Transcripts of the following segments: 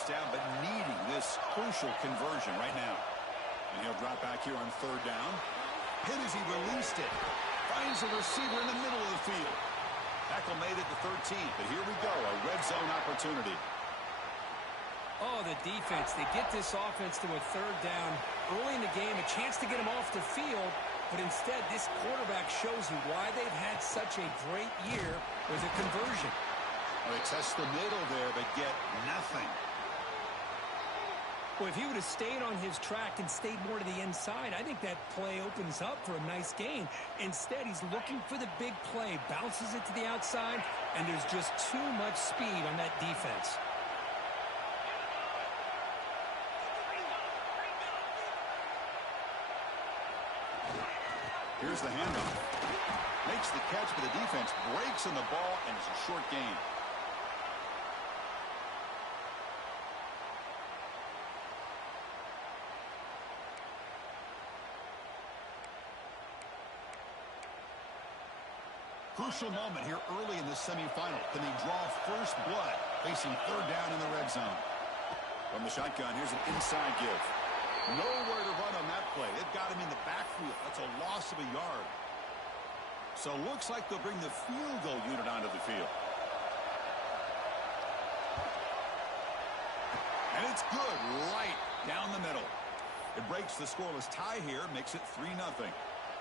first down, but needing this crucial conversion right now. And he'll drop back here on third down. Hit as he released it. Finds a receiver in the middle of the field. Tackle made at the 13th, but here we go, a red zone opportunity. Oh, the defense. They get this offense to a third down early in the game, a chance to get them off the field, but instead this quarterback shows you why they've had such a great year with a conversion. Well, they test the middle there, but get nothing. Well, if he would have stayed on his track and stayed more to the inside, I think that play opens up for a nice gain. Instead, he's looking for the big play, bounces it to the outside, and there's just too much speed on that defense. Here's the handoff. Makes the catch, but the defense breaks in the ball, and it's a short gain. Crucial moment here early in the semifinal. Can they draw first blood facing third down in the red zone? From the shotgun, here's an inside give. Nowhere to run on that play. They've got him in the backfield. That's a loss of a yard. So looks like they'll bring the field goal unit onto the field. And it's good right down the middle. It breaks the scoreless tie here, makes it 3-0.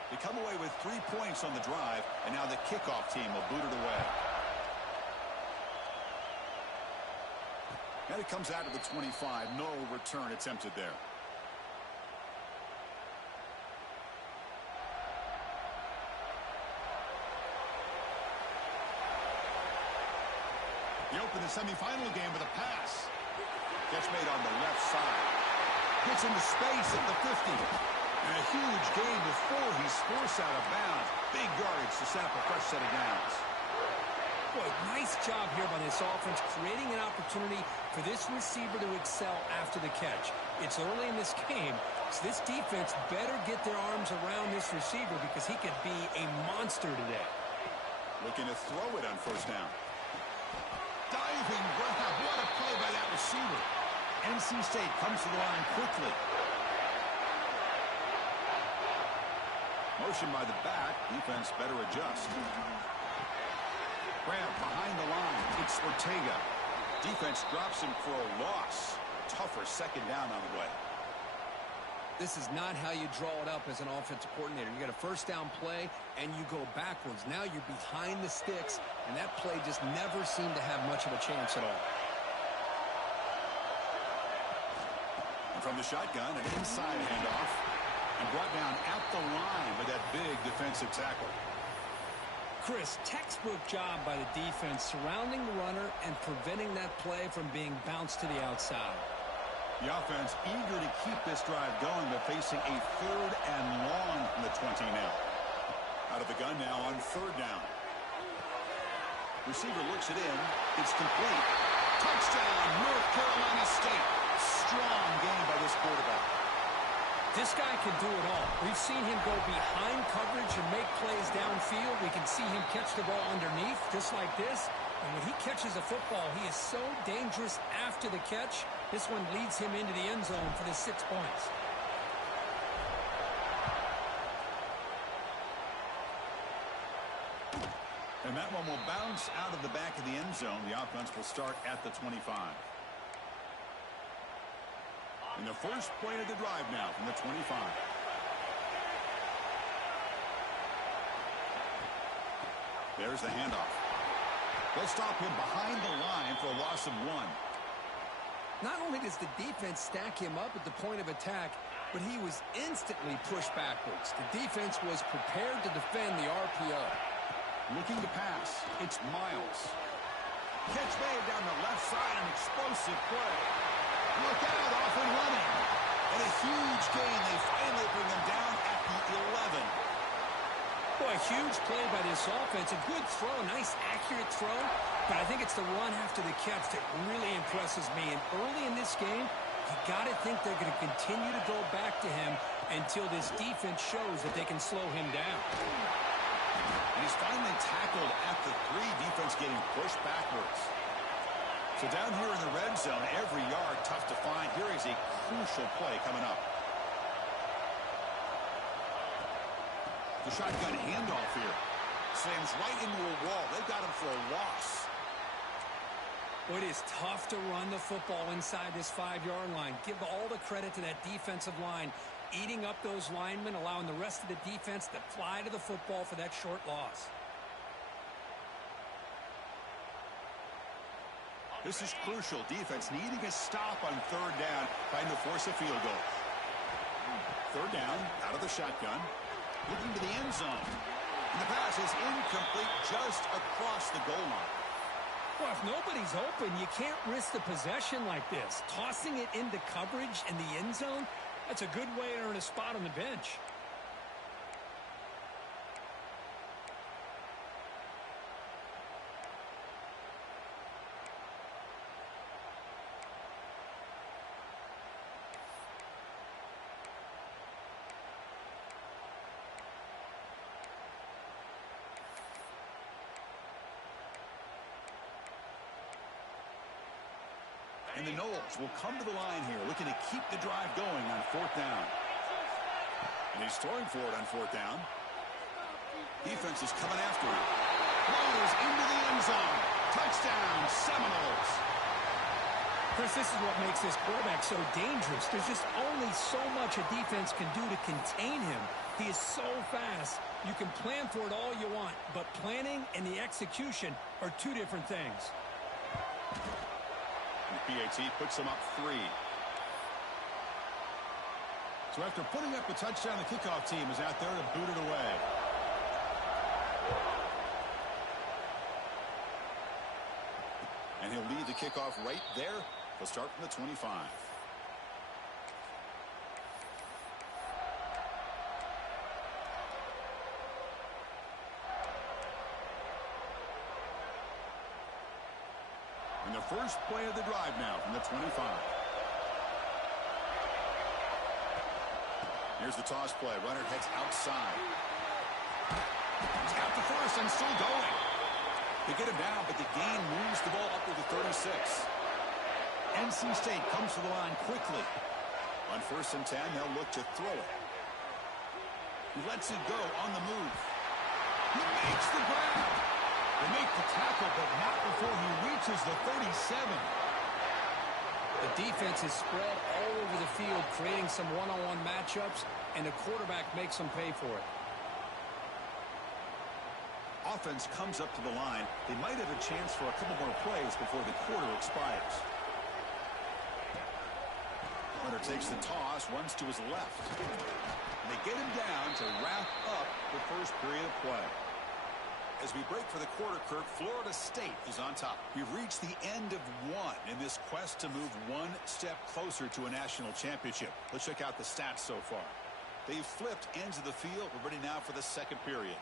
They come away with 3 points on the drive, and now the kickoff team will boot it away. And it comes out of the 25. No return attempted there. He opened the semifinal game with a pass. Catch made on the left side. Gets into space at the 50. And a huge gain before he's forced out of bounds. Big yardage to set up a fresh set of downs. Boy, nice job here by this offense, creating an opportunity for this receiver to excel after the catch. It's early in this game, so this defense better get their arms around this receiver because he could be a monster today. Looking to throw it on first down. Diving grab. What a play by that receiver. NC State comes to the line quickly. Motion by the back. Defense better adjust. Grab behind the line. It's Ortega. Defense drops him for a loss. Tougher second down on the way. This is not how you draw it up as an offensive coordinator. You got a first down play, and you go backwards. Now you're behind the sticks, and that play just never seemed to have much of a chance at all. And from the shotgun, an inside handoff. And brought down at the line with that big defensive tackle. Chris, textbook job by the defense surrounding the runner and preventing that play from being bounced to the outside. The offense eager to keep this drive going, but facing a third and long from the 20 now. Out of the gun now on third down. Receiver looks it in. It's complete. Touchdown, North Carolina State. Strong game by this quarterback. This guy can do it all. We've seen him go behind coverage and make plays downfield. We can see him catch the ball underneath, just like this. And when he catches a football, he is so dangerous after the catch. This one leads him into the end zone for the 6 points. And that one will bounce out of the back of the end zone. The offense will start at the 25. And the first play of the drive now from the 25. There's the handoff. They'll stop him behind the line for a loss of 1. Not only does the defense stack him up at the point of attack, but he was instantly pushed backwards. The defense was prepared to defend the RPO. Looking to pass. It's Miles. Catch made down the left side. An explosive play. Look out, off and running. And a huge gain. They finally bring them down at the 11. Boy, a huge play by this offense. A good throw, nice accurate throw. But I think it's the run after the catch that really impresses me. And early in this game, you got to think they're going to continue to go back to him until this defense shows that they can slow him down. And he's finally tackled at the 3. Defense getting pushed backwards. So down here in the red zone, every yard tough to find. Here is a crucial play coming up. The shotgun handoff here. Slams right into a wall. They've got him for a loss. Well, it is tough to run the football inside this 5-yard line. Give all the credit to that defensive line, eating up those linemen, allowing the rest of the defense to fly to the football for that short loss. This is crucial. Defense needing a stop on third down, trying to force a field goal. Third down, out of the shotgun, looking to the end zone. And the pass is incomplete, just across the goal line. Well, if nobody's open, you can't risk the possession like this. Tossing it into coverage in the end zone, that's a good way to earn a spot on the bench. And the Knowles will come to the line here, looking to keep the drive going on fourth down. And he's throwing for it on fourth down. Defense is coming after him. Rolls into the end zone. Touchdown, Seminoles. Chris, this is what makes this quarterback so dangerous. There's just only so much a defense can do to contain him. He is so fast. You can plan for it all you want, but planning and the execution are two different things. The PAT puts them up 3. So after putting up a touchdown, the kickoff team is out there to boot it away. And he'll lead the kickoff right there. He'll start from the 25. And the first play of the drive now from the 25. Here's the toss play. Runner heads outside. He's got the first and still going. They get him down, but the gain moves the ball up to the 36. NC State comes to the line quickly. On 1st and 10, they'll look to throw it. He lets it go on the move. He makes the grab. They make the tackle, but not before he reaches the 37. The defense is spread all over the field, creating some one-on-one matchups, and the quarterback makes them pay for it. Offense comes up to the line. They might have a chance for a couple more plays before the quarter expires. Hunter takes the toss, runs to his left. And they get him down to wrap up the first period of play. As we break for the quarter, Kirk, Florida State is on top. We've reached the end of one in this quest to move one step closer to a national championship. Let's check out the stats so far. They've flipped ends of the field. We're ready now for the second period.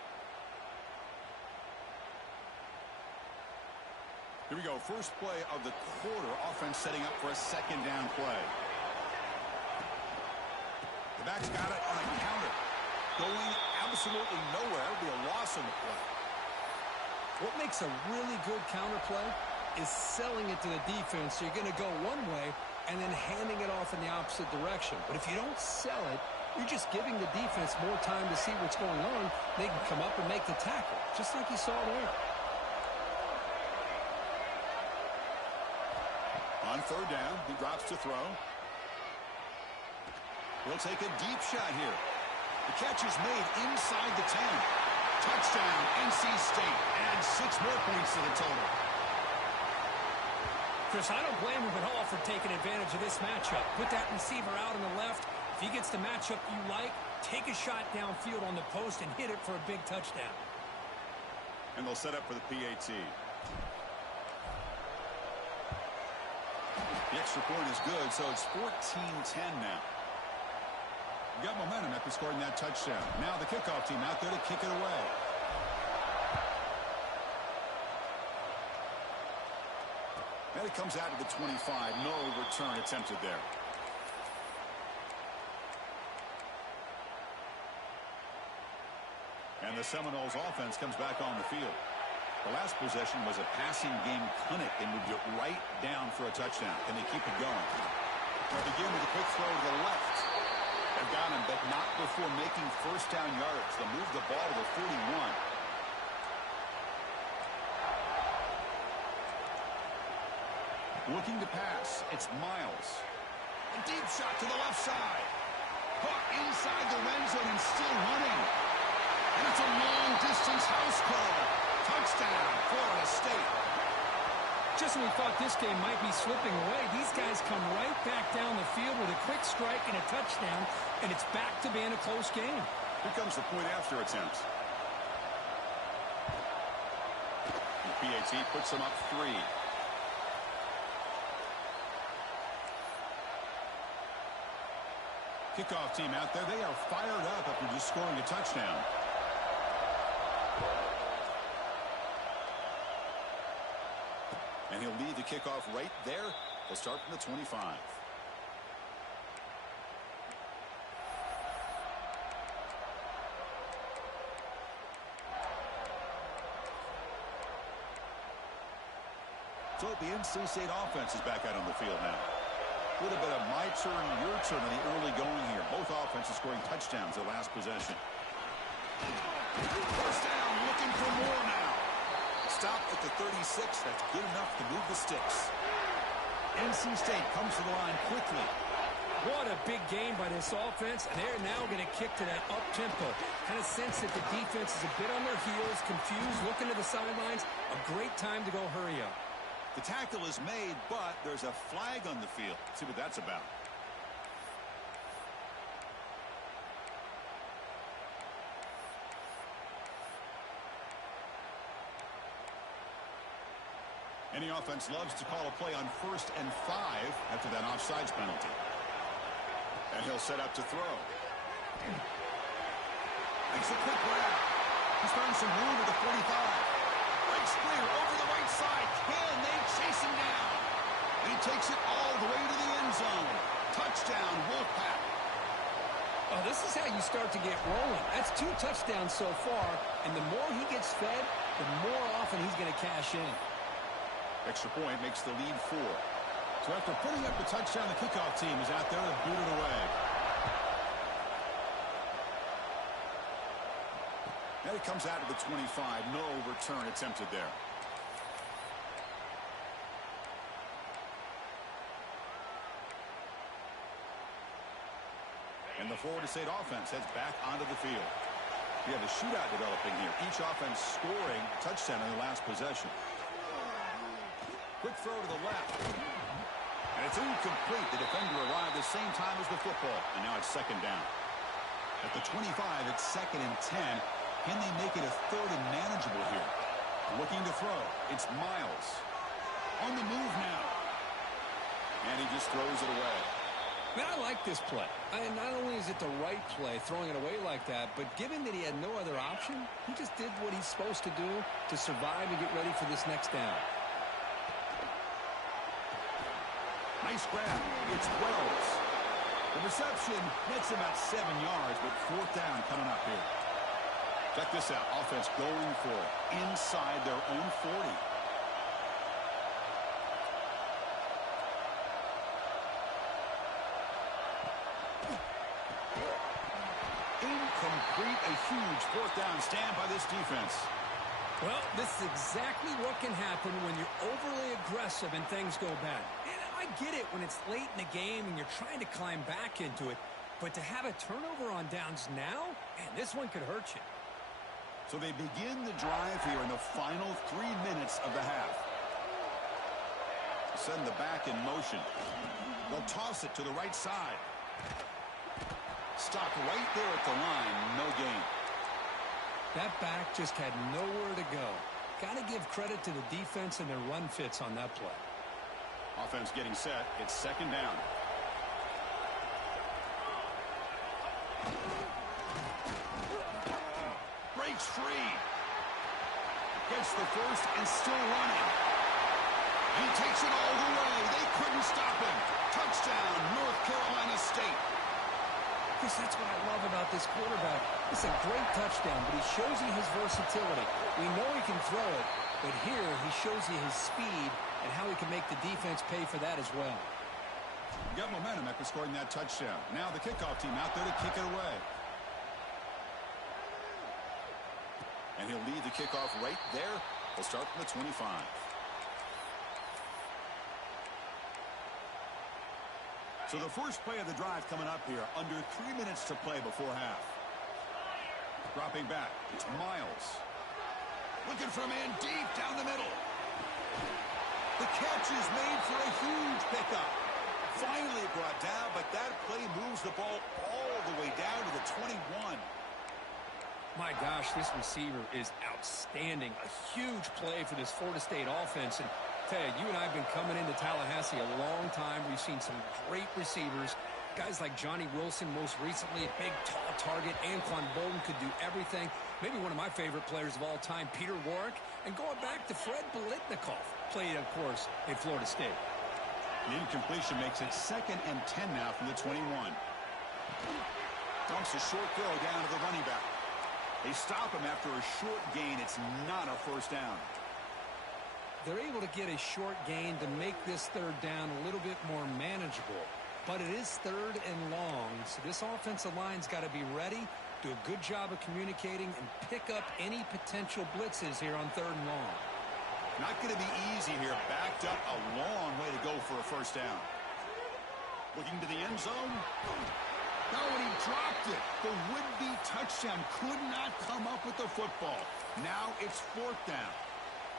Here we go. First play of the quarter. Offense setting up for a second down play. The back's got it on a counter. Going absolutely nowhere. It'll be a loss on the play. What makes a really good counter play is selling it to the defense. So you're going to go one way and then handing it off in the opposite direction. But if you don't sell it, you're just giving the defense more time to see what's going on. They can come up and make the tackle, just like you saw there. On third down, he drops to throw. He'll take a deep shot here. The catch is made inside the 10. Touchdown, NC State. Adds 6 more points to the total. Chris, I don't blame him at all for taking advantage of this matchup. Put that receiver out on the left. If he gets the matchup you like, take a shot downfield on the post and hit it for a big touchdown. And they'll set up for the PAT. The extra point is good, so it's 14-10 now. Got momentum after scoring that touchdown. Now the kickoff team out there to kick it away. And it comes out to the 25. No return attempted there. And the Seminoles offense comes back on the field. The last possession was a passing game clinic. They moved it right down for a touchdown. Can they keep it going? They'll begin with a quick throw to the left. They've got him, but not before making first down yards. They'll move the ball to the 41. Looking to pass. It's Miles. A deep shot to the left side. Caught inside the red zone and still running. And it's a long-distance house call. Touchdown, Florida State. Just when we thought this game might be slipping away, these guys come right back down the field with a quick strike and a touchdown, and it's back to being a close game. Here comes the point after attempt. And PAT puts them up 3. Kickoff team out there. They are fired up after just scoring a touchdown. And he'll lead the kickoff right there. They'll start from the 25. So the NC State offense is back out on the field now. A little bit of my turn, your turn in the early going here. Both offenses scoring touchdowns their last possession. First down, looking for more now. Stopped at the 36. That's good enough to move the sticks. NC State comes to the line quickly. What a big game by this offense, and they're now going to kick to that up-tempo. Kind of sense that the defense is a bit on their heels, confused, looking to the sidelines. A great time to go hurry up. The tackle is made, but there's a flag on the field. Let's see what that's about. Any offense loves to call a play on 1st and 5 after that offsides penalty. And he'll set up to throw. Makes a quick grab. He's found some room at the 45. Breaks clear over the right side. Can they chase him down? And he takes it all the way to the end zone. Touchdown, Wolfpack. Oh, this is how you start to get rolling. That's 2 touchdowns so far, and the more he gets fed, the more often he's going to cash in. Extra point makes the lead 4. So after putting up the touchdown, the kickoff team is out there to boot it away. And it comes out to the 25. No return attempted there. And the Florida State offense heads back onto the field. We have a shootout developing here. Each offense scoring a touchdown in the last possession. Quick throw to the left. And it's incomplete. The defender arrived the same time as the football. And now it's 2nd down. At the 25, it's 2nd and 10. Can they make it a 3rd and manageable here? Looking to throw. It's Miles. On the move now. And he just throws it away. Man, I like this play. And not only is it the right play, throwing it away like that, but given that he had no other option, he just did what he's supposed to do to survive and get ready for this next down. Nice grab. It's Wells. The reception nets about 7 yards, but 4th down coming up here. Check this out. Offense going for it inside their own 40. Incomplete. A huge 4th down stand by this defense. Well, this is exactly what can happen when you're overly aggressive and things go bad. And I get it when it's late in the game and you're trying to climb back into it. But to have a turnover on downs now, man, this one could hurt you. So they begin the drive here in the final 3 minutes of the half. Send the back in motion. They'll toss it to the right side. Stop right there at the line. No gain. That back just had nowhere to go. Got to give credit to the defense and their run fits on that play. Offense getting set. It's 2nd down. Breaks free. Gets the first and still running. And he takes it all the way. They couldn't stop him. Touchdown, North Carolina State. Chris, that's what I love about this quarterback. It's a great touchdown, but he shows you his versatility. We know he can throw it, but here he shows you his speed and how he can make the defense pay for that as well. Got momentum after scoring that touchdown. Now the kickoff team out there to kick it away. And he'll lead the kickoff right there. He'll start from the 25. So the first play of the drive coming up here. Under 3 minutes to play before half. Dropping back. It's Miles. Looking for a man deep down the middle. The catch is made for a huge pickup. Finally brought down, but that play moves the ball all the way down to the 21. My gosh, this receiver is outstanding. A huge play for this Florida State offense. And tell you, you and I have been coming into Tallahassee a long time. We've seen some great receivers. Guys like Johnny Wilson, most recently, a big, tall target. Anquan Bolden could do everything. Maybe one of my favorite players of all time, Peter Warrick. And going back to Fred Biletnikoff, played, of course, at Florida State. The incompletion makes it 2nd and 10 now from the 21. Dumps a short throw down to the running back. They stop him after a short gain. It's not a first down. They're able to get a short gain to make this third down a little bit more manageable. But it is 3rd and long, so this offensive line's got to be ready, do a good job of communicating, and pick up any potential blitzes here on 3rd and long. Not going to be easy here. Backed up a long way to go for a first down. Looking to the end zone. No, and he dropped it. The would-be touchdown could not come up with the football. Now it's 4th down.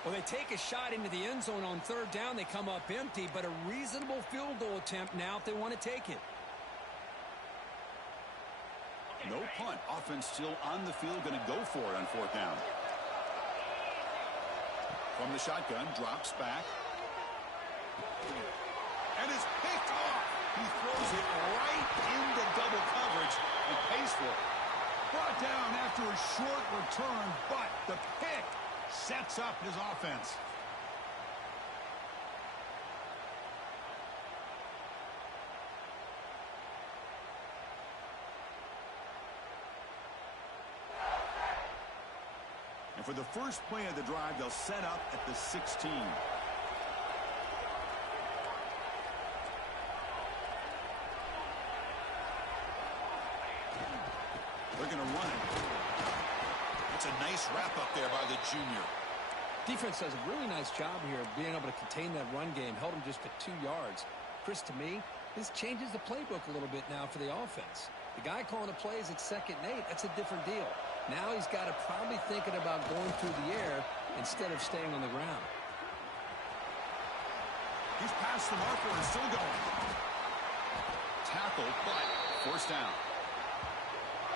Well, they take a shot into the end zone on 3rd down. They come up empty, but a reasonable field goal attempt now if they want to take it. No punt. Offense still on the field, going to go for it on 4th down. From the shotgun, drops back. And is picked off. He throws it right into double coverage and pays for it. Brought down after a short return, but the pick sets up his offense. And for the first play of the drive, they'll set up at the 16. They're going to run it. That's a nice wrap up there by the junior. Defense does a really nice job here of being able to contain that run game. Held him just to 2 yards. Chris, to me, this changes the playbook a little bit now for the offense. The guy calling the plays at 2nd and 8, that's a different deal. Now he's got to probably thinking about going through the air instead of staying on the ground. He's past the marker and still going. Tackled, but forced down.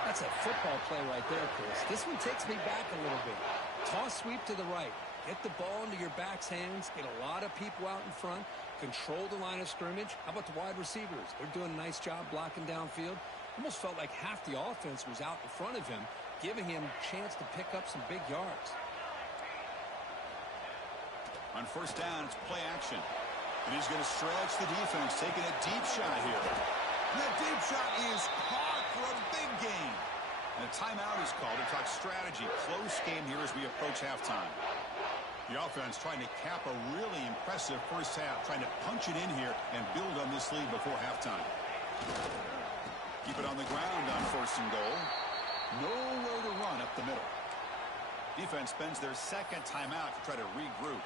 That's a football play right there, Chris. This one takes me back a little bit. Toss sweep to the right. Get the ball into your back's hands. Get a lot of people out in front. Control the line of scrimmage. How about the wide receivers? They're doing a nice job blocking downfield. Almost felt like half the offense was out in front of him, giving him a chance to pick up some big yards. On 1st down, it's play action. And he's going to stretch the defense, taking a deep shot here. And that deep shot is caught for a big gain. And a timeout is called to talk strategy. Close game here as we approach halftime. The offense trying to cap a really impressive first half, trying to punch it in here and build on this lead before halftime. Keep it on the ground on 1st and goal. Nowhere to run up the middle. Defense spends their 2nd timeout to try to regroup.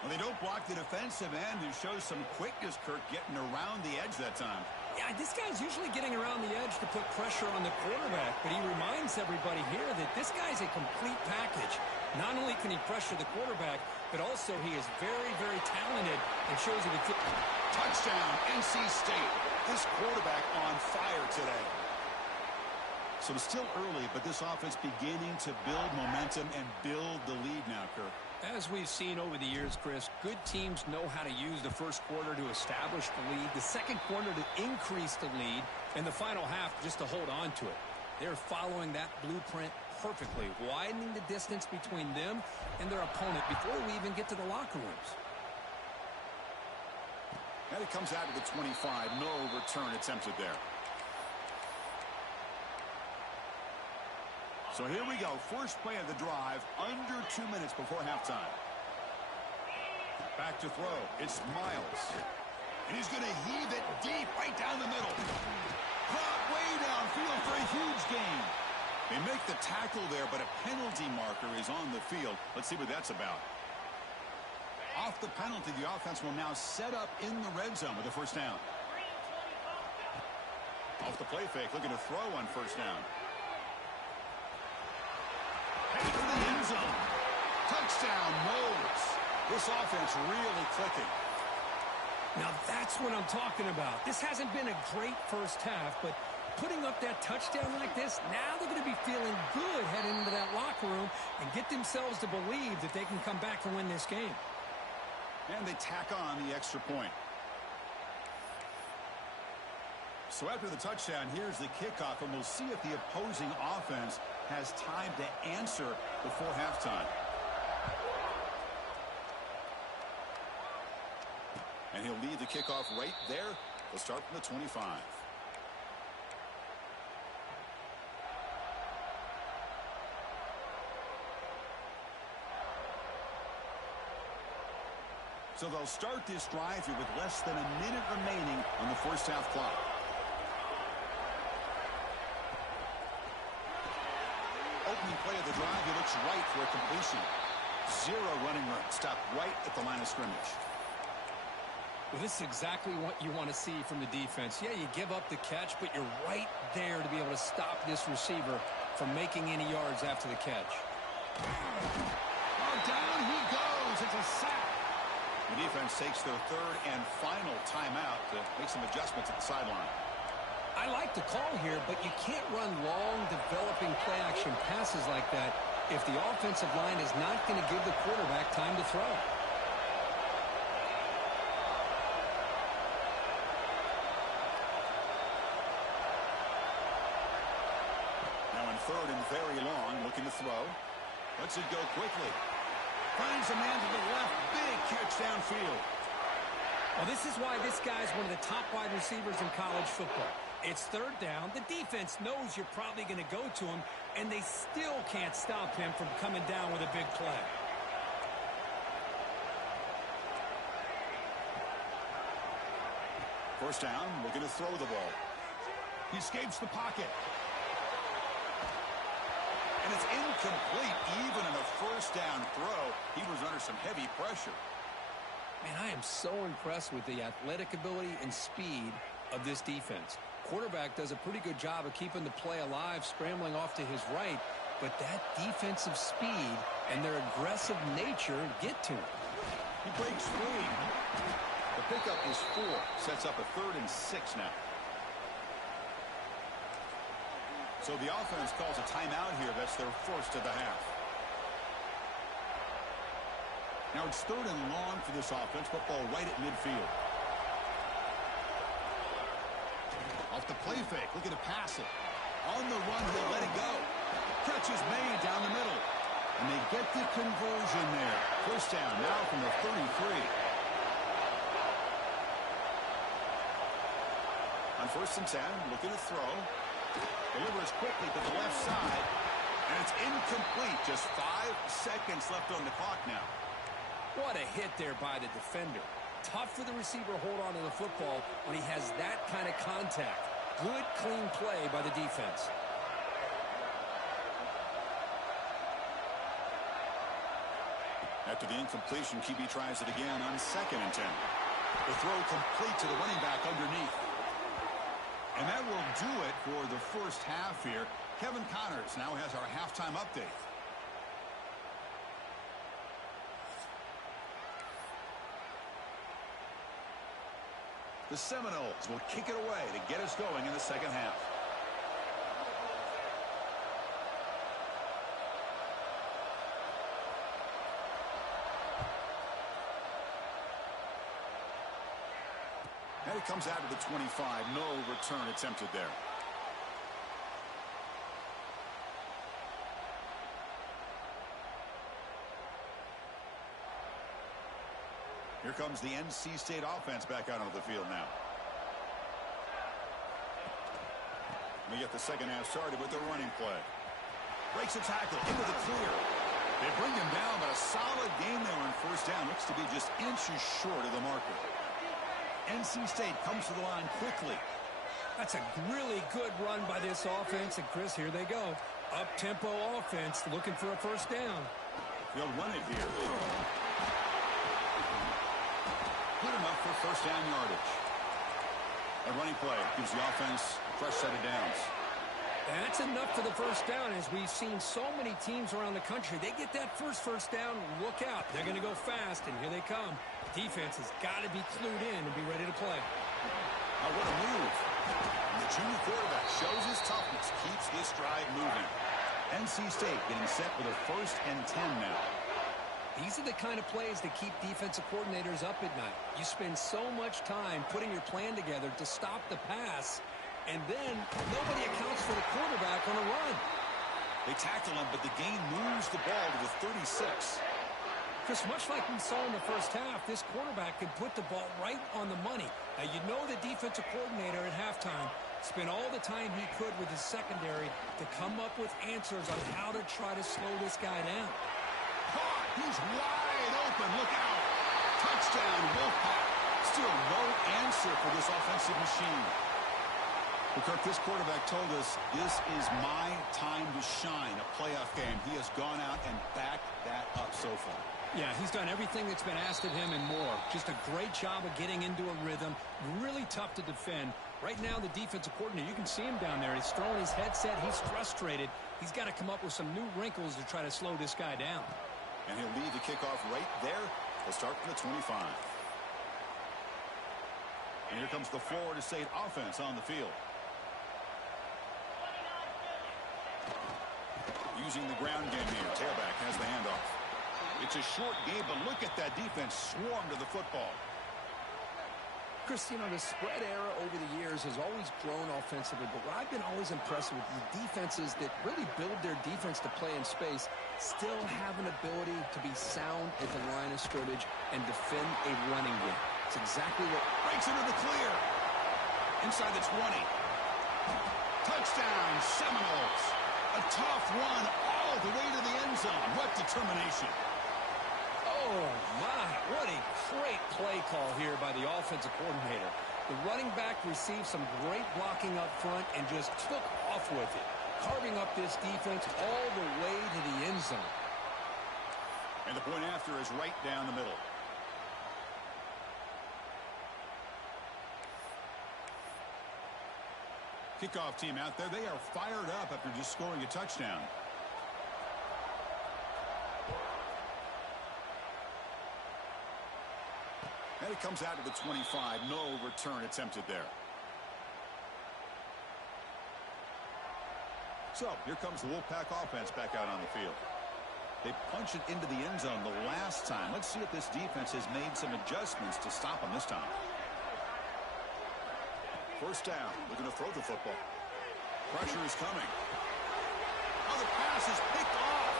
Well, they don't block the defensive end, who shows some quickness, Kirk, getting around the edge that time. Yeah, this guy's usually getting around the edge to put pressure on the quarterback, but he reminds everybody here that this guy's a complete package. Not only can he pressure the quarterback, but also he is very, very talented and shows it with touchdown, NC State. This quarterback on fire today. So it's still early, but this offense beginning to build momentum and build the lead now, Kirk. As we've seen over the years, Chris, good teams know how to use the first quarter to establish the lead, the second quarter to increase the lead, and the final half just to hold on to it. They're following that blueprint perfectly, widening the distance between them and their opponent before we even get to the locker rooms. And it comes out to the 25. No return attempted there. So here we go. First play of the drive, under 2 minutes before halftime. Back to throw. It's Miles. And he's going to heave it deep right down the middle. Caught way downfield for a huge gain. They make the tackle there, but a penalty marker is on the field. Let's see what that's about. Off the penalty, the offense will now set up in the red zone with a first down. Off the play fake, looking to throw on first down. Headed for the end zone. Touchdown, Moles. This offense really clicking. Now that's what I'm talking about. This hasn't been a great first half, but putting up that touchdown like this, now they're going to be feeling good heading into that locker room and get themselves to believe that they can come back and win this game. And they tack on the extra point. So after the touchdown, here's the kickoff, and we'll see if the opposing offense has time to answer before halftime. And he'll lead the kickoff right there. They'll start from the 25. So they'll start this drive here with less than a minute remaining on the first half clock. Opening play of the drive, he looks right for a completion. Zero running room. Stopped right at the line of scrimmage. Well, this is exactly what you want to see from the defense. Yeah, you give up the catch, but you're right there to be able to stop this receiver from making any yards after the catch. Oh, down he goes. It's a sack. The defense takes their third and final timeout to make some adjustments at the sideline. I like the call here, but you can't run long, developing play-action passes like that if the offensive line is not going to give the quarterback time to throw. Third and very long, looking to throw. Lets it go quickly. Finds a man to the left. Big catch downfield. Well, this is why this guy's one of the top wide receivers in college football. It's third down. The defense knows you're probably going to go to him, and they still can't stop him from coming down with a big play. First down, looking to throw the ball. He escapes the pocket. And it's incomplete. Even in a first down throw, he was under some heavy pressure. Man, I am so impressed with the athletic ability and speed of this defense. Quarterback does a pretty good job of keeping the play alive, scrambling off to his right, but that defensive speed and their aggressive nature get to him. He breaks free. The pickup is 4. Sets up a 3rd and 6 now. So the offense calls a timeout here. That's their first of the half. Now it's 3rd and long for this offense. Football right at midfield. Off the play fake. Looking to pass it. On the run, he'll let it go. Catch is made down the middle. And they get the conversion there. First down now from the 33. On 1st and 10, looking to throw. Delivers quickly to the left side, and it's incomplete. Just 5 seconds left on the clock now. What a hit there by the defender. Tough for the receiver to hold on to the football when he has that kind of contact. Good, clean play by the defense. After the incompletion, QB tries it again on 2nd and 10. The throw complete to the running back underneath. And that will do it for the first half here. Kevin Connors now has our halftime update. The Seminoles will kick it away to get us going in the second half. And it comes out of the 25. No return attempted there. Here comes the NC State offense back out onto the field now. We get the second half started with the running play. Breaks a tackle into the clear. They bring him down, but a solid game there on first down. Looks to be just inches short of the marker. NC State comes to the line quickly. That's a really good run by this offense. And, Chris, here they go. Up-tempo offense looking for a first down. They'll run it here. Good enough for first down yardage. A running play gives the offense a fresh set of downs. That's enough for the first down. As we've seen so many teams around the country, they get that first down, look out. They're going to go fast, and here they come. Defense has got to be clued in and be ready to play. Oh, what a move. And the junior quarterback shows his toughness, keeps this drive moving. NC State getting set with a 1st and 10 now. These are the kind of plays that keep defensive coordinators up at night. You spend so much time putting your plan together to stop the pass, and then nobody accounts for the quarterback on a run. They tackle him, but the game moves the ball to the 36. Chris, much like we saw in the first half, this quarterback could put the ball right on the money. Now, you know the defensive coordinator at halftime spent all the time he could with his secondary to come up with answers on how to try to slow this guy down. He's wide open. Look out. Touchdown, Wolfpack. Still no answer for this offensive machine. Well, Kirk, this quarterback told us this is my time to shine, a playoff game. He has gone out and backed that up so far. Yeah, he's done everything that's been asked of him and more. Just a great job of getting into a rhythm. Really tough to defend. Right now, the defensive coordinator, you can see him down there. He's throwing his headset. He's frustrated. He's got to come up with some new wrinkles to try to slow this guy down. And he'll lead the kickoff right there. They'll start from the 25. And here comes the Florida State offense on the field. Using the ground game here. Tailback has the handoff. It's a short game, but look at that defense swarm to the football. Chris, you know, the spread era over the years has always grown offensively, but what I've been always impressed with the defenses that really build their defense to play in space still have an ability to be sound at the line of scrimmage and defend a running game. It's exactly what breaks into the clear. Inside the 20. Touchdown, Seminoles. A tough run all the way to the end zone. What determination. Oh, my. What a great play call here by the offensive coordinator. The running back received some great blocking up front and just took off with it, carving up this defense all the way to the end zone. And the point after is right down the middle. Kickoff team out there. They are fired up after just scoring a touchdown. And it comes out to the 25. No return attempted there. So here comes the Wolfpack offense back out on the field. They punch it into the end zone the last time. Let's see if this defense has made some adjustments to stop them this time. First down. Looking to throw the football. Pressure is coming. Oh, the pass is picked off.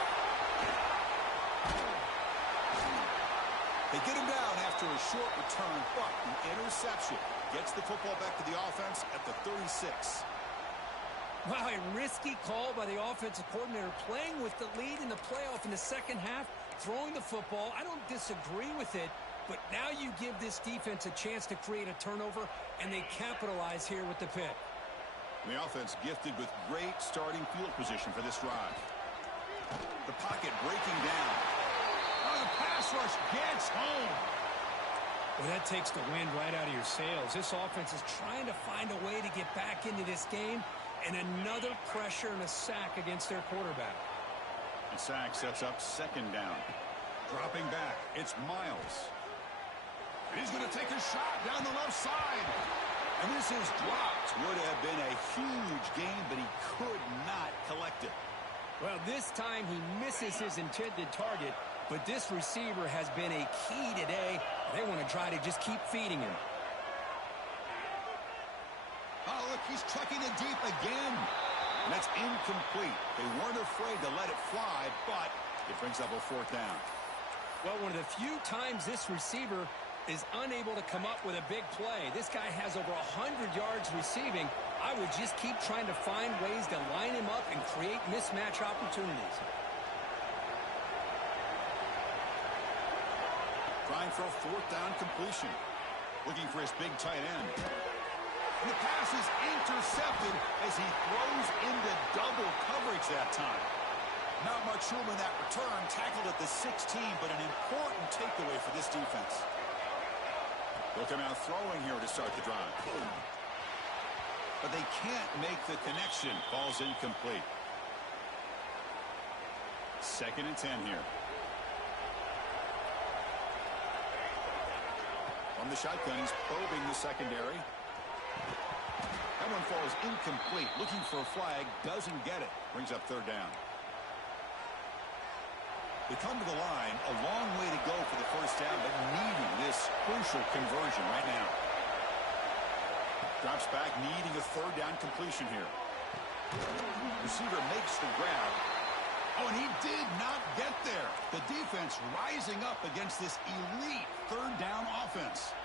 They get him down after a short return, but an interception gets the football back to the offense at the 36. Wow, a risky call by the offensive coordinator, playing with the lead in the playoff in the second half, throwing the football. I don't disagree with it, but now you give this defense a chance to create a turnover, and they capitalize here with the pick. The offense gifted with great starting field position for this drive. The pocket breaking down. Oh, the pass rush gets home. Well, that takes the wind right out of your sails. This offense is trying to find a way to get back into this game, and another pressure and a sack against their quarterback. The sack sets up second down. Dropping back, it's Miles. He's going to take a shot down the left side. And this is dropped. Would have been a huge game, but he could not collect it. Well, this time he misses his intended target, but this receiver has been a key today. They want to try to just keep feeding him. Oh, look, he's chucking it deep again. And that's incomplete. They weren't afraid to let it fly, but it brings up a fourth down. Well, one of the few times this receiver is unable to come up with a big play. This guy has over 100 yards receiving. I would just keep trying to find ways to line him up and create mismatch opportunities. Trying for a fourth down completion. Looking for his big tight end. And the pass is intercepted as he throws into double coverage that time. Not much room in that return. Tackled at the 16, but an important takeaway for this defense. They'll come out throwing here to start the drive. But they can't make the connection. Ball's incomplete. 2nd and 10 here. From the shotgun, he's probing the secondary. That one falls incomplete. Looking for a flag. Doesn't get it. Brings up 3rd down. They come to the line. A long way to go for the 1st down, but needing this crucial conversion right now. Drops back, needing a 3rd down completion here. Receiver makes the grab. Oh, and he did not get there. The defense rising up against this elite 3rd down offense.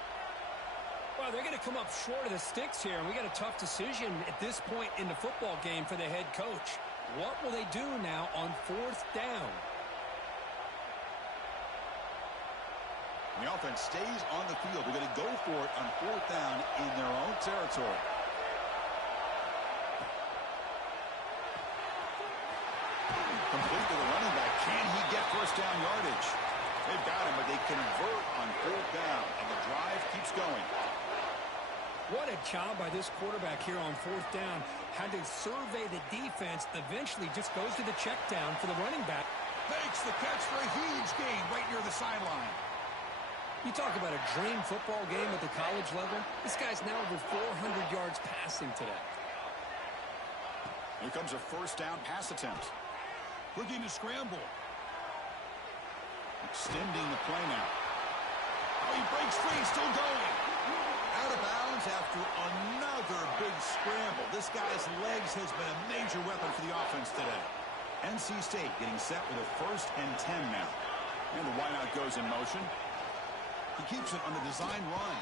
Well, they're going to come up short of the sticks here, and we got a tough decision at this point in the football game for the head coach. What will they do now on 4th down? The offense stays on the field. They're going to go for it on 4th down in their own territory. Complete to the running back. Can he get 1st down yardage? They've got him, but they convert on 4th down, and the drive keeps going. What a job by this quarterback here on 4th down. Had to survey the defense. Eventually just goes to the check down for the running back. Makes the catch for a huge gain right near the sideline. You talk about a dream football game at the college level. This guy's now over 400 yards passing today. Here comes a 1st down pass attempt. Looking to scramble. Extending the play now. Oh, he breaks free, still going. Out of bounds after another big scramble. This guy's legs has been a major weapon for the offense today. NC State getting set with a 1st and 10 now. And the wideout goes in motion. He keeps it on the design run.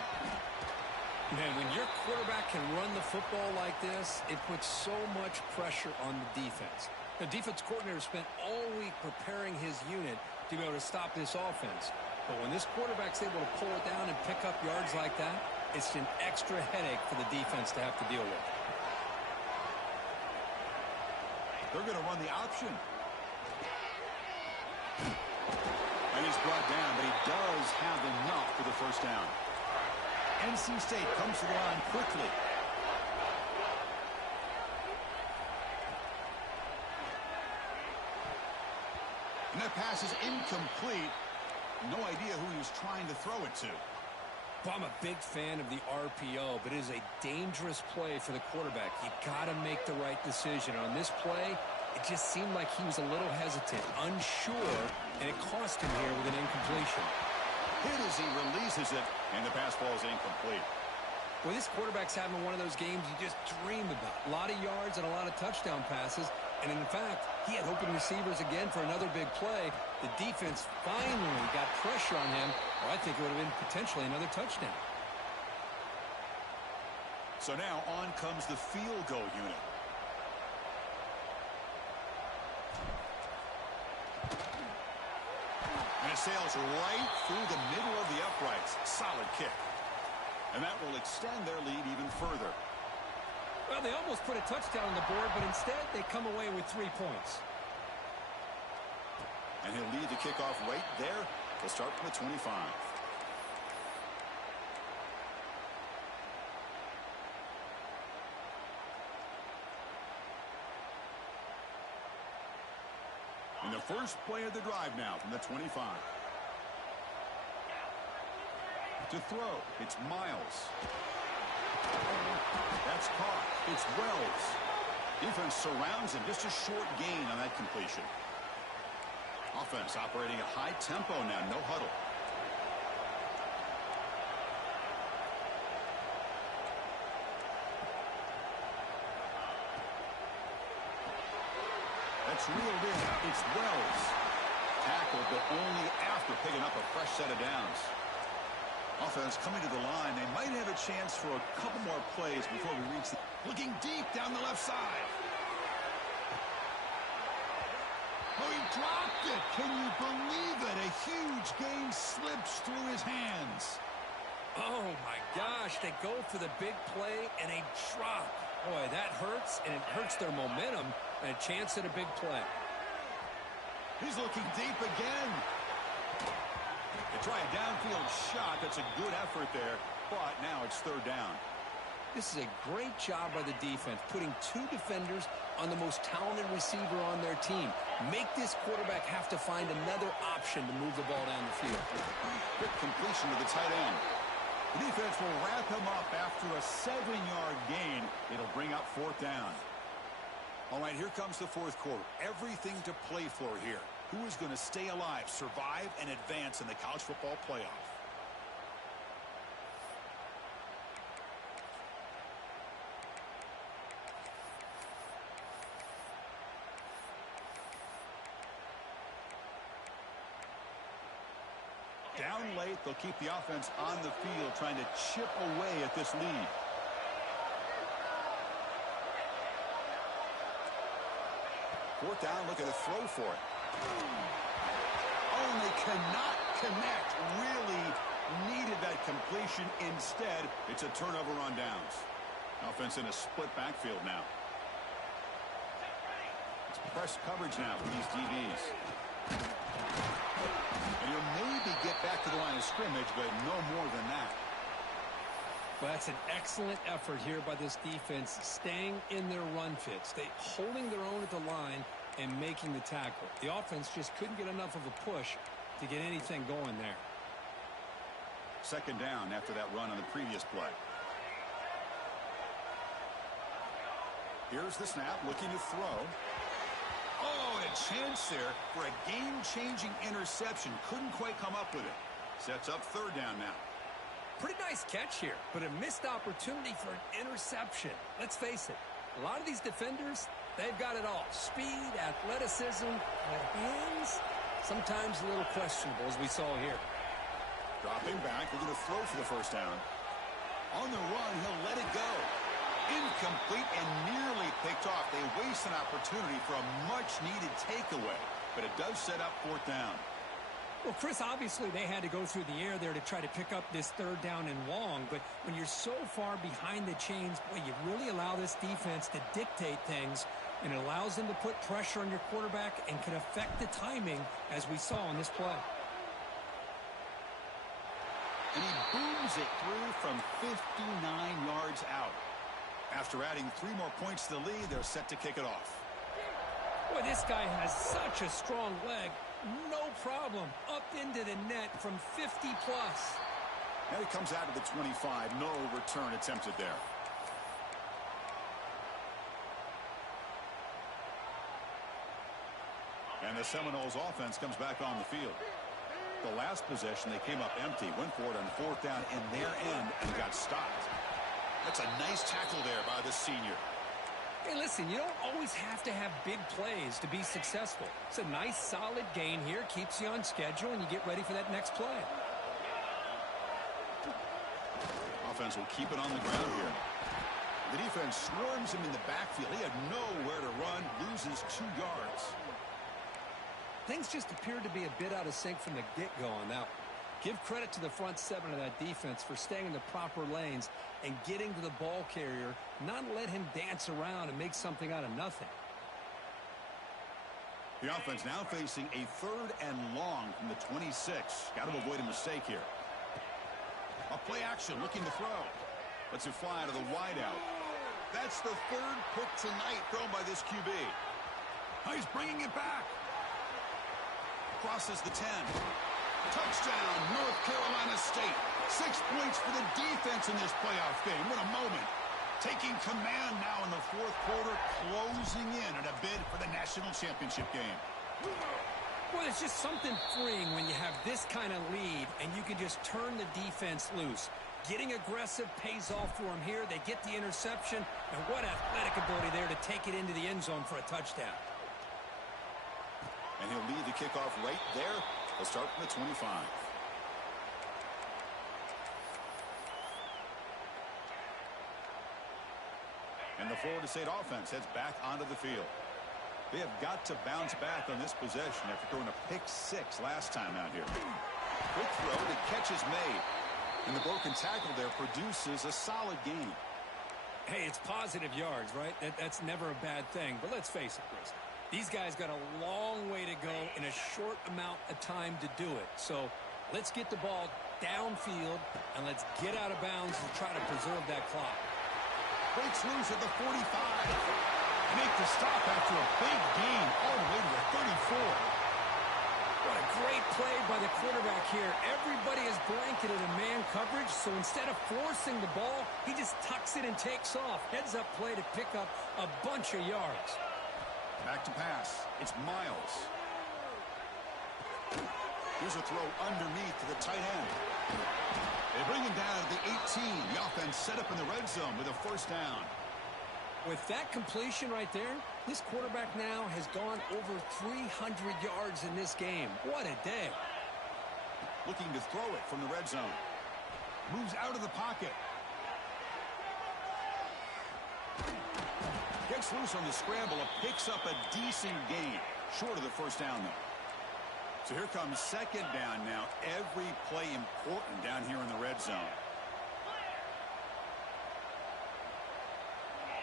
Man, when your quarterback can run the football like this, it puts so much pressure on the defense. The defense coordinator spent all week preparing his unit to be able to stop this offense. But when this quarterback's able to pull it down and pick up yards like that, it's an extra headache for the defense to have to deal with. They're going to run the option. And he's brought down, but he does have enough for the 1st down. NC State comes to the line quickly. And that pass is incomplete. No idea who he was trying to throw it to. Well, I'm a big fan of the RPO, but it is a dangerous play for the quarterback. You got to make the right decision. On this play, it just seemed like he was a little hesitant, unsure, and it cost him here with an incompletion. Hit as he releases it, and the pass ball is incomplete. Well, this quarterback's having one of those games you just dream about. A lot of yards and a lot of touchdown passes. And in fact, he had open receivers again for another big play. The defense finally got pressure on him, or I think it would have been potentially another touchdown. So now on comes the field goal unit. And it sails right through the middle of the uprights. Solid kick. And that will extend their lead even further. Well, they almost put a touchdown on the board, but instead they come away with 3 points. And he'll lead the kickoff right there. They'll start from the 25. And the first play of the drive now from the 25. To throw, it's Miles. That's caught. It's Wells. Defense surrounds him. Just a short gain on that completion. Offense operating at high tempo now. No huddle. That's reeled in. It's Wells. Tackled, but only after picking up a fresh set of downs. Offense coming to the line. They might have a chance for a couple more plays before we reach the... Looking deep down the left side. Oh, he dropped it. Can you believe it? A huge game slips through his hands. Oh, my gosh. They go for the big play and a drop. Boy, that hurts, and it hurts their momentum and a chance at a big play. He's looking deep again. They try a downfield shot. That's a good effort there, but now it's third down. This is a great job by the defense, putting two defenders on the most talented receiver on their team. Make this quarterback have to find another option to move the ball down the field. Quick completion to the tight end. The defense will wrap him up after a 7-yard gain. It'll bring up fourth down. All right, here comes the fourth quarter. Everything to play for here. Who is going to stay alive, survive, and advance in the college football playoff? Down late, they'll keep the offense on the field, trying to chip away at this lead. Fourth down, look at the throw for it. Oh, and they cannot connect. Really needed that completion. Instead, it's a turnover on downs. Offense in a split backfield now. It's press coverage now for these DBs. And you'll maybe get back to the line of scrimmage, but no more than that. Well, that's an excellent effort here by this defense, staying in their run fits. They holding their own at the line and making the tackle. The offense just couldn't get enough of a push to get anything going there. Second down after that run on the previous play. Here's the snap, looking to throw. Oh, and a chance there for a game-changing interception. Couldn't quite come up with it. Sets up third down now. Pretty nice catch here, but a missed opportunity for an interception. Let's face it, a lot of these defenders, they've got it all. Speed, athleticism, but hands, sometimes a little questionable, as we saw here. Dropping back, we're going to throw for the first down. On the run, he'll let it go. Incomplete and nearly picked off. They waste an opportunity for a much-needed takeaway, but it does set up fourth down. Well, Chris, obviously they had to go through the air there to try to pick up this third down and long, but when you're so far behind the chains, boy, you really allow this defense to dictate things, and it allows them to put pressure on your quarterback and can affect the timing, as we saw in this play. And he booms it through from 59 yards out. After adding 3 more points to the lead, they're set to kick it off. Boy, this guy has such a strong leg. No problem. Up into the net from 50-plus. Now he comes out of the 25. No return attempted there. And the Seminoles offense comes back on the field. The last possession, they came up empty, went for it on fourth down in their end and got stopped. That's a nice tackle there by the senior. Hey, listen, you don't always have to have big plays to be successful. It's a nice, solid gain here, keeps you on schedule, and you get ready for that next play. Offense will keep it on the ground here. The defense swarms him in the backfield. He had nowhere to run, loses 2 yards. Things just appeared to be a bit out of sync from the get-go on that one. Give credit to the front 7 of that defense for staying in the proper lanes and getting to the ball carrier, not let him dance around and make something out of nothing. The offense now facing a third and long from the 26. Got to avoid a mistake here. A play action, looking to throw. Lets it fly to the wideout. That's the 3rd pick tonight thrown by this QB. He's bringing it back. Crosses the 10. Touchdown, North Carolina State. 6 points for the defense in this playoff game. What a moment. Taking command now in the 4th quarter, closing in on a bid for the national championship game. Well, it's just something freeing when you have this kind of lead and you can just turn the defense loose. Getting aggressive pays off for them here. They get the interception, and what athletic ability there to take it into the end zone for a touchdown. And he'll lead the kickoff right there. They'll start from the 25. And the Florida State offense heads back onto the field. They have got to bounce back on this possession after throwing a pick-6 last time out here. Quick throw, the catch is made. And the broken tackle there produces a solid gain. Hey, it's positive yards, right? That's never a bad thing. But let's face it, Chris. These guys got a long way to go in a short amount of time to do it. So let's get the ball downfield, and let's get out of bounds and try to preserve that clock. Breaks loose at the 45. Make the stop after a big gain all the way to the 34. What a great play by the quarterback here. Everybody is blanketed in man coverage, so instead of forcing the ball, he just tucks it and takes off. Heads-up play to pick up a bunch of yards. Back to pass. It's Miles. Here's a throw underneath to the tight end. They bring him down at the 18. The offense set up in the red zone with a first down. With that completion right there, this quarterback now has gone over 300 yards in this game. What a day. Looking to throw it from the red zone. Moves out of the pocket. Gets loose on the scramble and picks up a decent gain. Short of the first down, though. So here comes second down now. Every play important down here in the red zone.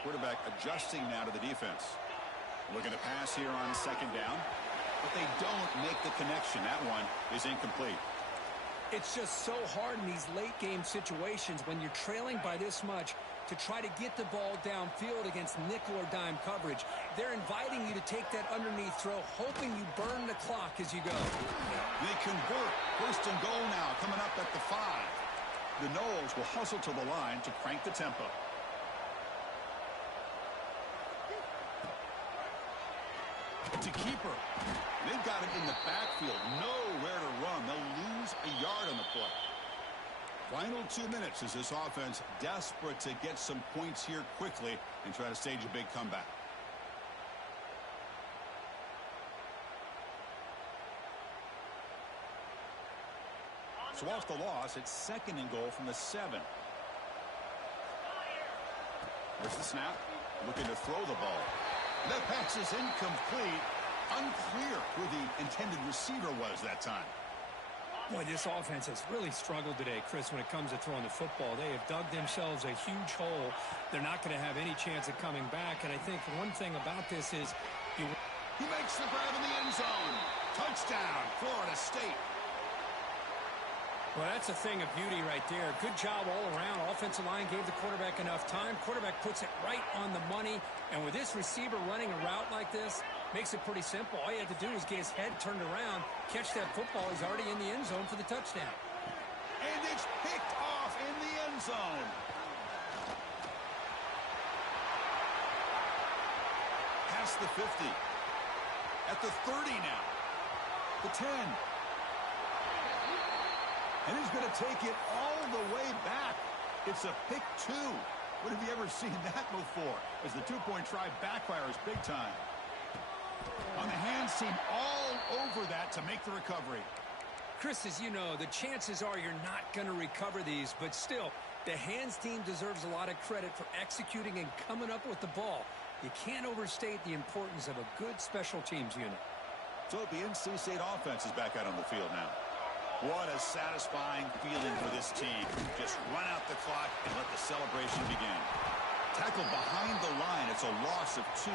Quarterback adjusting now to the defense. Looking to pass here on second down. But they don't make the connection. That one is incomplete. It's just so hard in these late-game situations when you're trailing by this much to try to get the ball downfield against nickel or dime coverage. They're inviting you to take that underneath throw, hoping you burn the clock as you go. They convert. First and goal now coming up at the 5. The Noles will hustle to the line to crank the tempo. To keeper. They've got him in the backfield. Nowhere to run. They'll lose a yard on the play. Final 2 minutes as this offense desperate to get some points here quickly and try to stage a big comeback. So off the loss, it's second and goal from the 7. There's the snap. Looking to throw the ball. That pass is incomplete. Unclear who the intended receiver was that time. Boy, this offense has really struggled today, Chris, when it comes to throwing the football. They have dug themselves a huge hole. They're not going to have any chance of coming back. And I think one thing about this is he makes the grab in the end zone. Touchdown, Florida State. Well, that's a thing of beauty right there. Good job all around. Offensive line gave the quarterback enough time. Quarterback puts it right on the money. And with this receiver running a route like this, makes it pretty simple. All you have to do is get his head turned around, catch that football. He's already in the end zone for the touchdown. And it's picked off in the end zone. Past the 50. At the 30 now. The 10. And he's going to take it all the way back. It's a pick 2. When have you ever seen that before? As the two-point try backfires big time. On the hands team all over that to make the recovery. Chris, as you know, the chances are you're not going to recover these, but still, the hands team deserves a lot of credit for executing and coming up with the ball. You can't overstate the importance of a good special teams unit. So the NC State offense is back out on the field now. What a satisfying feeling for this team. Just run out the clock and let the celebration begin. Tackled behind the line. It's a loss of 2.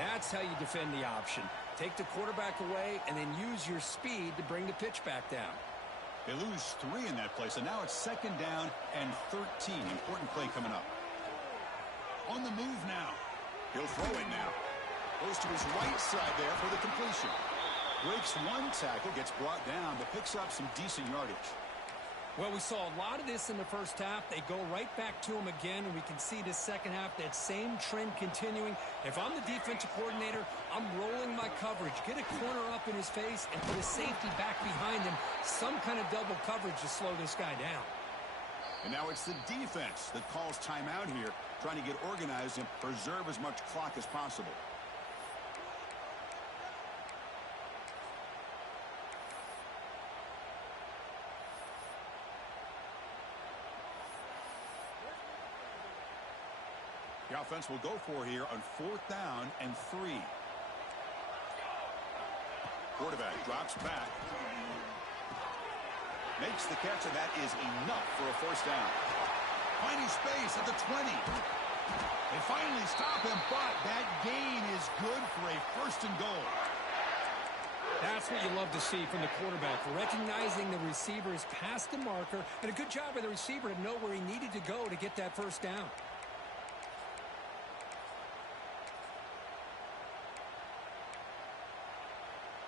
That's how you defend the option. Take the quarterback away and then use your speed to bring the pitch back down. They lose 3 in that play, so now it's second down and 13. Important play coming up. On the move now. He'll throw it now. Goes to his right side there for the completion. Breaks one tackle, gets brought down, but picks up some decent yardage. Well, we saw a lot of this in the first half. They go right back to him again, and we can see this second half, that same trend continuing. If I'm the defensive coordinator, I'm rolling my coverage. Get a corner up in his face and put a safety back behind him. Some kind of double coverage to slow this guy down. And now it's the defense that calls timeout here, trying to get organized and preserve as much clock as possible. The offense will go for here on 4th down and 3. Quarterback drops back. Makes the catch, and that is enough for a 1st down. Finding space at the 20. They finally stop him, but that gain is good for a 1st and goal. That's what you love to see from the quarterback, recognizing the receiver is past the marker, and a good job by the receiver to know where he needed to go to get that 1st down.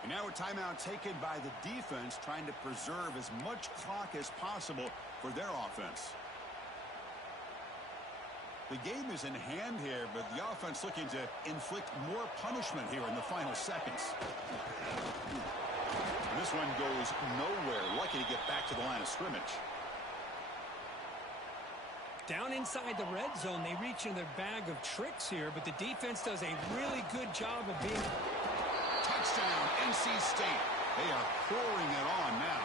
And now a timeout taken by the defense, trying to preserve as much clock as possible for their offense. The game is in hand here, but the offense looking to inflict more punishment here in the final seconds. And this one goes nowhere. Lucky to get back to the line of scrimmage. Down inside the red zone, they reach in their bag of tricks here, but the defense does a really good job of being... Touchdown, NC State. They are pouring it on now.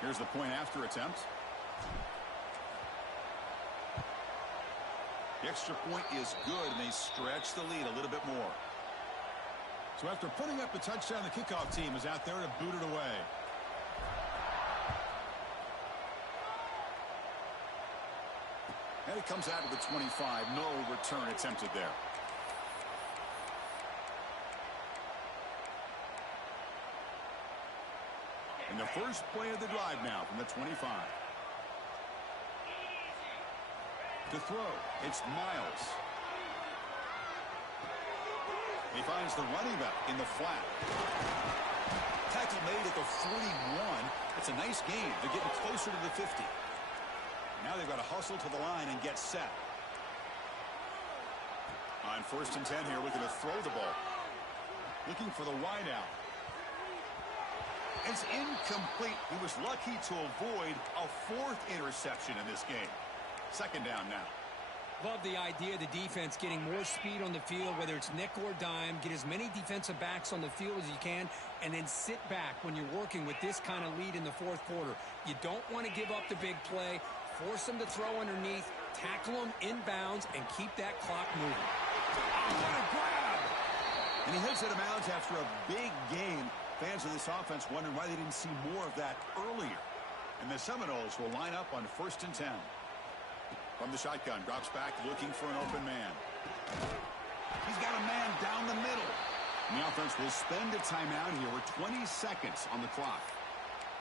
Here's the point after attempt. The extra point is good, and they stretch the lead a little bit more. So after putting up the touchdown, the kickoff team is out there to boot it away. And it comes out of the 25. No return attempted there. And the first play of the drive now from the 25. To throw, it's Miles. He finds the running back in the flat. Tackle made at the 41. That's a nice gain. They're getting closer to the 50. Now they've got to hustle to the line and get set. On 1st and 10 here, looking to throw the ball. Looking for the wide out. It's incomplete. He was lucky to avoid a 4th interception in this game. 2nd down now. Love the idea of the defense getting more speed on the field, whether it's nickel or dime. Get as many defensive backs on the field as you can, and then sit back when you're working with this kind of lead in the 4th quarter. You don't want to give up the big play. Force them to throw underneath, tackle them inbounds, and keep that clock moving. Oh, what a grab! And he hits it out of bounds after a big game. Fans of this offense wondering why they didn't see more of that earlier. And the Seminoles will line up on 1st and 10. From the shotgun, drops back, looking for an open man. He's got a man down the middle. And the offense will spend a timeout here with 20 seconds on the clock.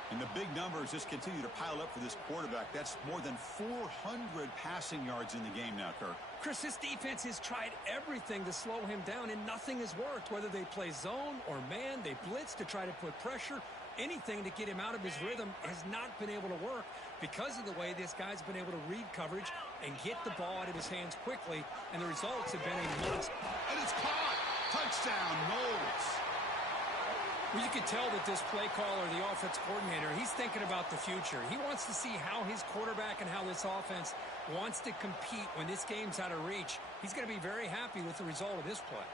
And the big numbers just continue to pile up for this quarterback. That's more than 400 passing yards in the game now, Kirk. Chris, this defense has tried everything to slow him down, and nothing has worked. Whether they play zone or man, they blitz to try to put pressure. Anything to get him out of his rhythm has not been able to work because of the way this guy's been able to read coverage and get the ball out of his hands quickly, and the results have been a monster. And it's caught! Touchdown, Noles! Well, you can tell that this play caller, the offense coordinator, he's thinking about the future. He wants to see how his quarterback and how this offense wants to compete when this game's out of reach. He's going to be very happy with the result of this play.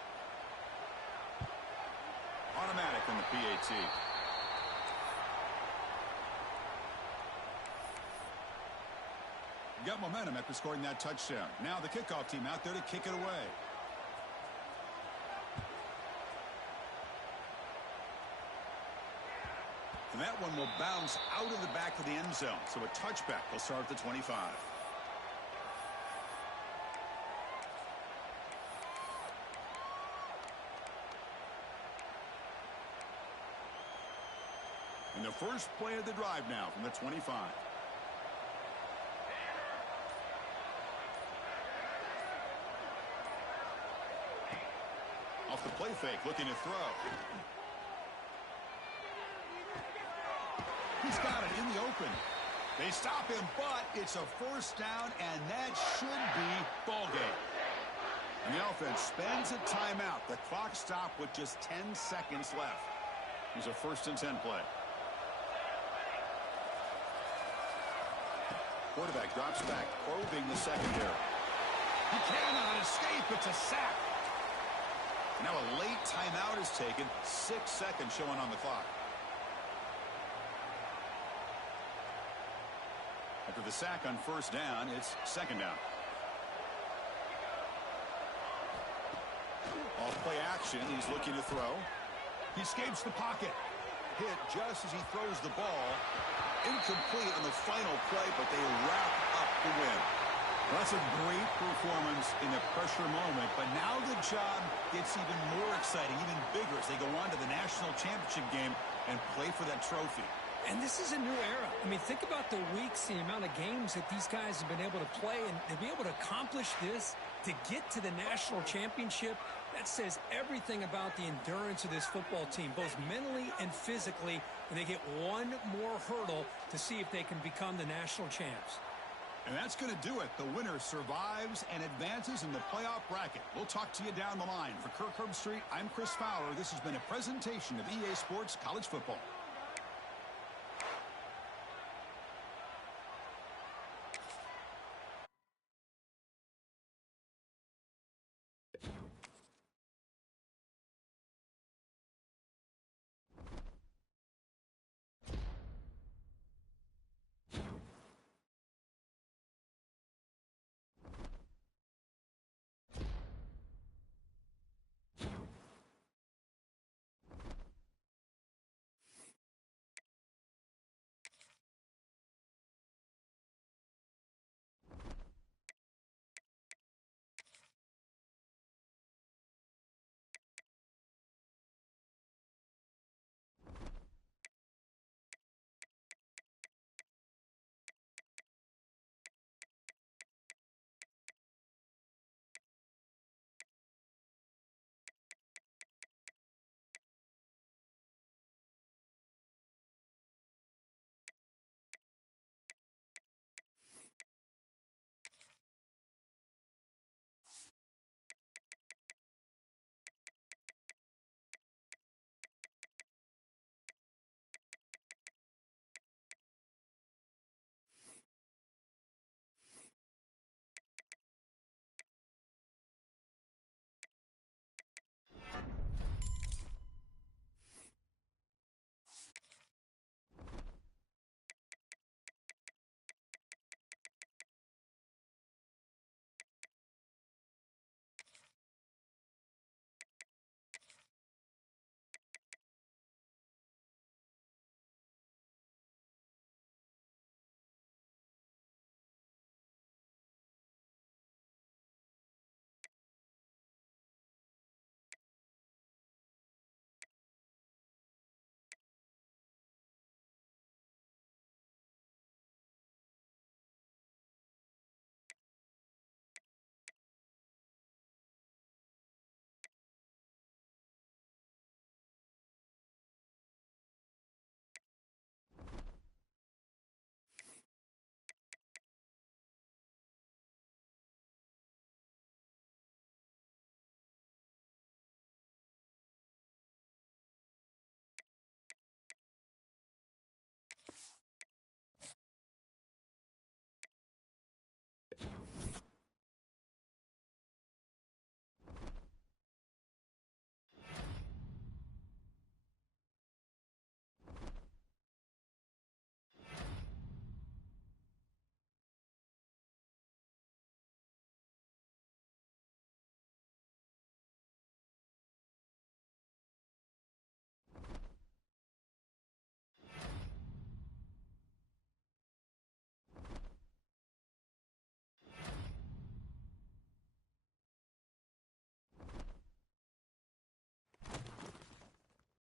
Automatic on the PAT. Got momentum after scoring that touchdown. Now the kickoff team out there to kick it away. And that one will bounce out of the back of the end zone. So a touchback will start at the 25. And the first play of the drive now from the 25. Off the play fake, looking to throw. He's got it in the open. They stop him, but it's a first down, and that should be ball game. And the offense spends a timeout. The clock stopped with just 10 seconds left. It was a 1st and 10 play. Quarterback drops back, probing the secondary. He cannot escape. It's a sack. Now a late timeout is taken. 6 seconds showing on the clock. A After the sack on first down, it's second down. Off play action, he's looking to throw. He escapes the pocket. Hit just as he throws the ball. Incomplete on the final play, but they wrap up the win. Well, that's a great performance in the pressure moment, but now the job gets even more exciting, even bigger as they go on to the national championship game and play for that trophy. And this is a new era. I mean, think about the weeks, the amount of games that these guys have been able to play, and to be able to accomplish this, to get to the national championship, that says everything about the endurance of this football team, both mentally and physically, and they get one more hurdle to see if they can become the national champs. And that's going to do it. The winner survives and advances in the playoff bracket. We'll talk to you down the line. For Kirk Herbstreit, I'm Chris Fowler. This has been a presentation of EA Sports College Football.